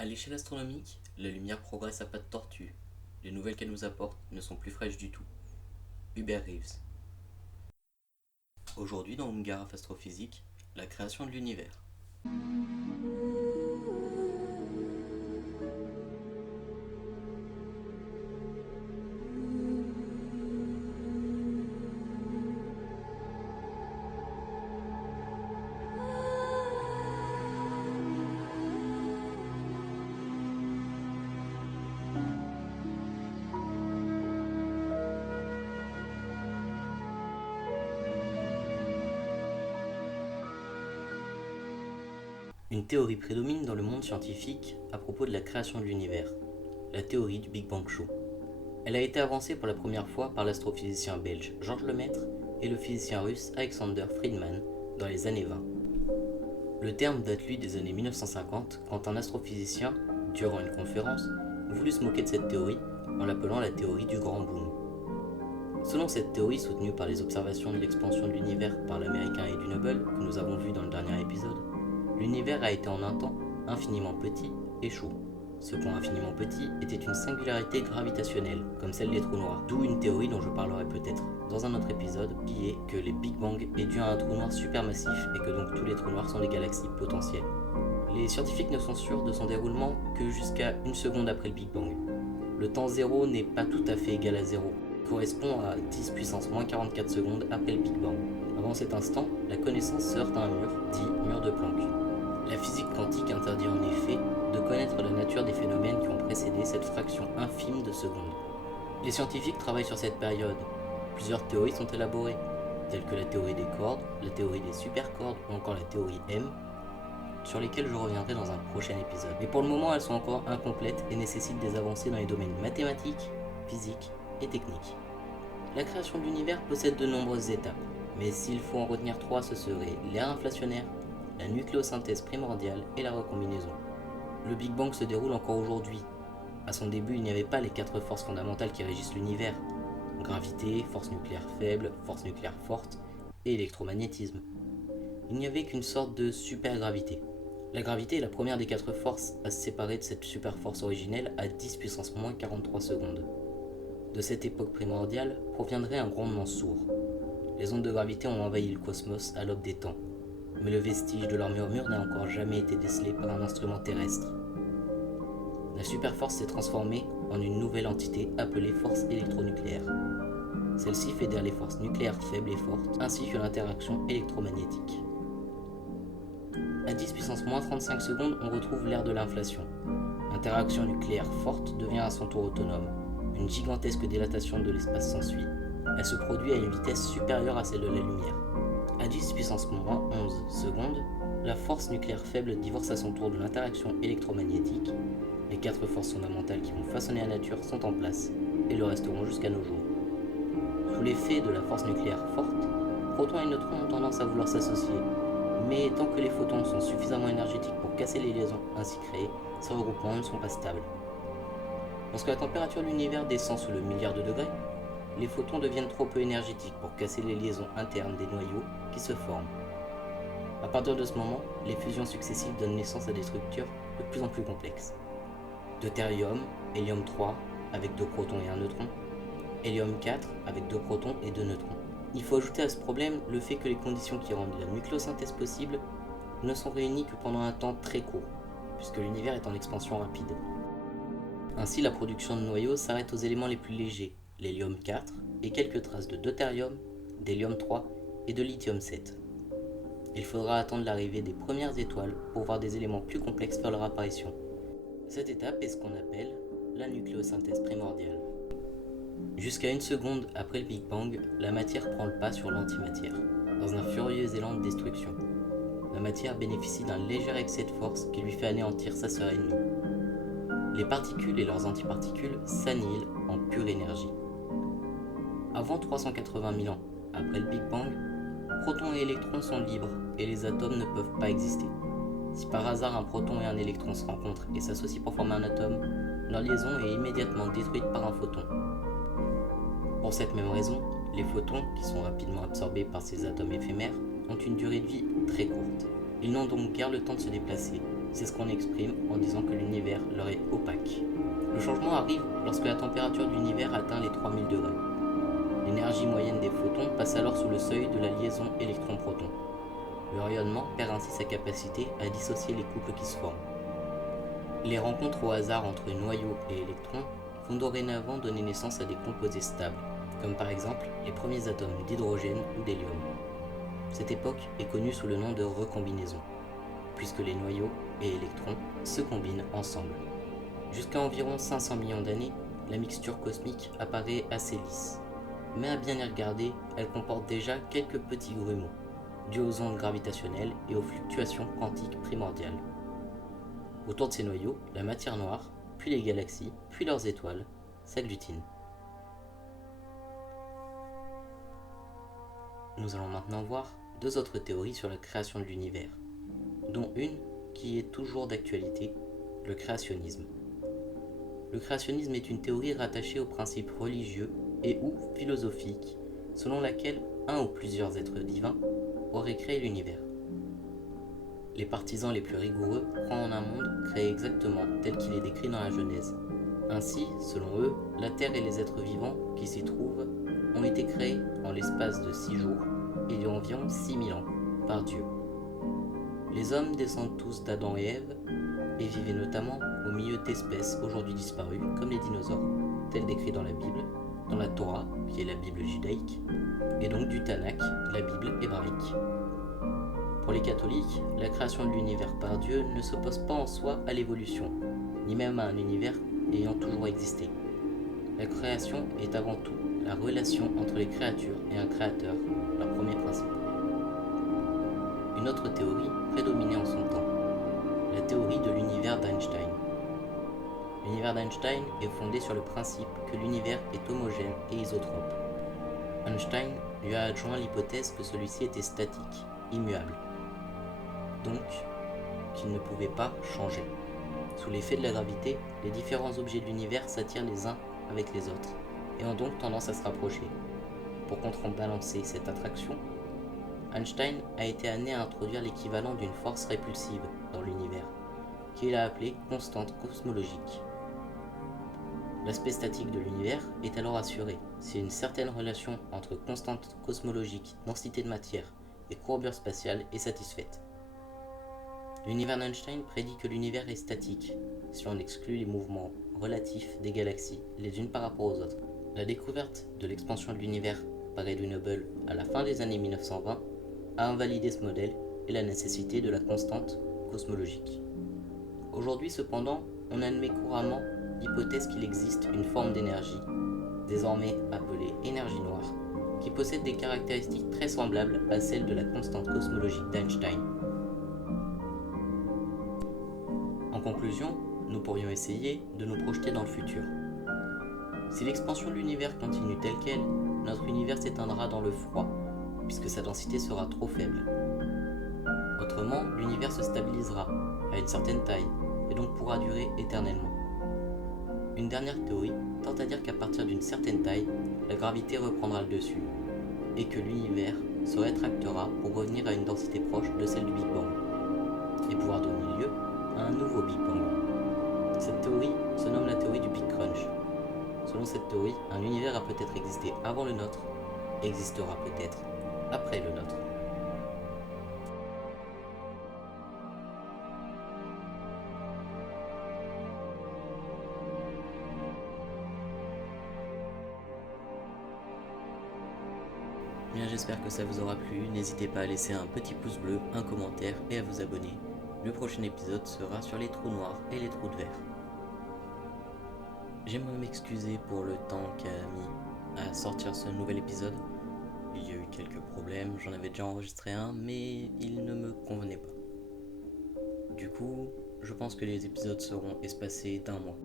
À l'échelle astronomique, la lumière progresse à pas de tortue. Les nouvelles qu'elle nous apporte ne sont plus fraîches du tout. Hubert Reeves. Aujourd'hui dans Umgaraf Astrophysique, la création de l'univers. Une théorie prédomine dans le monde scientifique à propos de la création de l'univers, la théorie du Big Bang Show. Elle a été avancée pour la première fois par l'astrophysicien belge Georges Lemaître et le physicien russe Alexander Friedmann dans les années 20. Le terme date lui des années 1950 quand un astrophysicien, durant une conférence, voulut se moquer de cette théorie en l'appelant la théorie du grand boom. Selon cette théorie soutenue par les observations de l'expansion de l'univers par l'américain Eddie Hubble que nous avons vu dans le dernier épisode, l'univers a été en un temps infiniment petit et chaud. Ce point infiniment petit était une singularité gravitationnelle, comme celle des trous noirs, d'où une théorie dont je parlerai peut-être dans un autre épisode, qui est que les Big Bang est dû à un trou noir supermassif et que donc tous les trous noirs sont des galaxies potentielles. Les scientifiques ne sont sûrs de son déroulement que jusqu'à une seconde après le Big Bang. Le temps zéro n'est pas tout à fait égal à zéro, il correspond à 10 puissance moins 44 secondes après le Big Bang. Avant cet instant, la connaissance se heurte à un mur, dit mur de Planck. La physique quantique interdit en effet de connaître la nature des phénomènes qui ont précédé cette fraction infime de seconde. Les scientifiques travaillent sur cette période. Plusieurs théories sont élaborées, telles que la théorie des cordes, la théorie des supercordes ou encore la théorie M, sur lesquelles je reviendrai dans un prochain épisode. Mais pour le moment, elles sont encore incomplètes et nécessitent des avancées dans les domaines mathématiques, physiques et techniques. La création de l'univers possède de nombreuses étapes, mais s'il faut en retenir trois, ce serait l'ère inflationnaire, la nucléosynthèse primordiale et la recombinaison. Le Big Bang se déroule encore aujourd'hui. À son début, il n'y avait pas les quatre forces fondamentales qui régissent l'univers. Gravité, force nucléaire faible, force nucléaire forte et électromagnétisme. Il n'y avait qu'une sorte de supergravité. La gravité est la première des quatre forces à se séparer de cette superforce originelle à 10 puissance moins 43 secondes. De cette époque primordiale proviendrait un grondement sourd. Les ondes de gravité ont envahi le cosmos à l'aube des temps, mais le vestige de leur murmure n'a encore jamais été décelé par un instrument terrestre. La superforce s'est transformée en une nouvelle entité appelée force électronucléaire. Celle-ci fédère les forces nucléaires faibles et fortes, ainsi que l'interaction électromagnétique. À 10 puissance moins 35 secondes, on retrouve l'ère de l'inflation. L'interaction nucléaire forte devient à son tour autonome. Une gigantesque dilatation de l'espace s'ensuit. Elle se produit à une vitesse supérieure à celle de la lumière. À 10 puissance moins 11 secondes, la force nucléaire faible divorce à son tour de l'interaction électromagnétique. Les quatre forces fondamentales qui vont façonner la nature sont en place et le resteront jusqu'à nos jours. Sous l'effet de la force nucléaire forte, protons et neutrons ont tendance à vouloir s'associer, mais tant que les photons sont suffisamment énergétiques pour casser les liaisons ainsi créées, ces regroupements ne sont pas stables. Lorsque la température de l'univers descend sous le milliard de degrés, les photons deviennent trop peu énergétiques pour casser les liaisons internes des noyaux qui se forment. À partir de ce moment, les fusions successives donnent naissance à des structures de plus en plus complexes. Deutérium, hélium 3 avec 2 protons et 1 neutron, hélium 4 avec 2 protons et 2 neutrons. Il faut ajouter à ce problème le fait que les conditions qui rendent la nucléosynthèse possible ne sont réunies que pendant un temps très court, puisque l'univers est en expansion rapide. Ainsi, la production de noyaux s'arrête aux éléments les plus légers, l'hélium 4 et quelques traces de deutérium, d'hélium 3 et de lithium 7. Il faudra attendre l'arrivée des premières étoiles pour voir des éléments plus complexes faire leur apparition. Cette étape est ce qu'on appelle la nucléosynthèse primordiale. Jusqu'à une seconde après le Big Bang, la matière prend le pas sur l'antimatière, dans un furieux élan de destruction. La matière bénéficie d'un léger excès de force qui lui fait anéantir sa sœur ennemie. Les particules et leurs antiparticules s'annihilent en pure énergie. Avant 380 000 ans, après le Big Bang, protons et électrons sont libres et les atomes ne peuvent pas exister. Si par hasard un proton et un électron se rencontrent et s'associent pour former un atome, leur liaison est immédiatement détruite par un photon. Pour cette même raison, les photons, qui sont rapidement absorbés par ces atomes éphémères, ont une durée de vie très courte. Ils n'ont donc guère le temps de se déplacer, C'est ce qu'on exprime en disant que l'univers leur est opaque. Le changement arrive lorsque la température de l'univers atteint les 3000 degrés. L'énergie moyenne des photons passe alors sous le seuil de la liaison électron-proton. Le rayonnement perd ainsi sa capacité à dissocier les couples qui se forment. Les rencontres au hasard entre noyaux et électrons vont dorénavant donner naissance à des composés stables, comme par exemple les premiers atomes d'hydrogène ou d'hélium. Cette époque est connue sous le nom de recombinaison, puisque les noyaux et électrons se combinent ensemble. Jusqu'à environ 500 millions d'années, la mixture cosmique apparaît assez lisse. Mais à bien y regarder, elle comporte déjà quelques petits grumeaux, dus aux ondes gravitationnelles et aux fluctuations quantiques primordiales. Autour de ces noyaux, la matière noire, puis les galaxies, puis leurs étoiles, s'agglutinent. Nous allons maintenant voir deux autres théories sur la création de l'univers, dont une qui est toujours d'actualité, le créationnisme. Le créationnisme est une théorie rattachée aux principes religieux et ou philosophiques, selon laquelle un ou plusieurs êtres divins auraient créé l'univers. Les partisans les plus rigoureux croient en un monde créé exactement tel qu'il est décrit dans la Genèse. Ainsi, selon eux, la Terre et les êtres vivants qui s'y trouvent ont été créés en l'espace de 6 jours, il y a environ 6000 ans, par Dieu. Les hommes descendent tous d'Adam et Ève et vivaient notamment au milieu d'espèces aujourd'hui disparues comme les dinosaures, tels décrits dans la Bible, dans la Torah, qui est la Bible judaïque, et donc du Tanakh, la Bible hébraïque. Pour les catholiques, la création de l'univers par Dieu ne s'oppose pas en soi à l'évolution, ni même à un univers ayant toujours existé. La création est avant tout la relation entre les créatures et un créateur, leur premier principe. Une autre théorie prédominait en son temps, la théorie de l'univers d'Einstein. L'univers d'Einstein est fondé sur le principe que l'univers est homogène et isotrope. Einstein lui a adjoint l'hypothèse que celui-ci était statique, immuable, donc qu'il ne pouvait pas changer. Sous l'effet de la gravité, les différents objets de l'univers s'attirent les uns avec les autres et ont donc tendance à se rapprocher. Pour contrebalancer cette attraction, Einstein a été amené à introduire l'équivalent d'une force répulsive dans l'univers, qu'il a appelé constante cosmologique. L'aspect statique de l'univers est alors assuré si une certaine relation entre constante cosmologique, densité de matière et courbure spatiale est satisfaite. L'univers d'Einstein prédit que l'univers est statique si on exclut les mouvements relatifs des galaxies les unes par rapport aux autres. La découverte de l'expansion de l'univers par Edwin Hubble à la fin des années 1920 a invalidé ce modèle et la nécessité de la constante cosmologique. Aujourd'hui cependant, on admet couramment l'hypothèse qu'il existe une forme d'énergie, désormais appelée énergie noire, qui possède des caractéristiques très semblables à celles de la constante cosmologique d'Einstein. En conclusion, nous pourrions essayer de nous projeter dans le futur. Si l'expansion de l'univers continue telle qu'elle, notre univers s'éteindra dans le froid, puisque sa densité sera trop faible. Autrement, l'univers se stabilisera à une certaine taille, et donc pourra durer éternellement. Une dernière théorie tente à dire qu'à partir d'une certaine taille, la gravité reprendra le dessus, et que l'univers se rétractera pour revenir à une densité proche de celle du Big Bang, et pouvoir donner lieu à un nouveau Big Bang. Cette théorie se nomme la théorie du Big Crunch. Selon cette théorie, un univers a peut-être existé avant le nôtre, et existera peut-être après le nôtre. Bien, j'espère que ça vous aura plu, n'hésitez pas à laisser un petit pouce bleu, un commentaire et à vous abonner. Le prochain épisode sera sur les trous noirs et les trous de verre. J'aimerais m'excuser pour le temps qu'a mis à sortir ce nouvel épisode. Il y a eu quelques problèmes, j'en avais déjà enregistré un, mais il ne me convenait pas. Du coup, je pense que les épisodes seront espacés d'1 mois.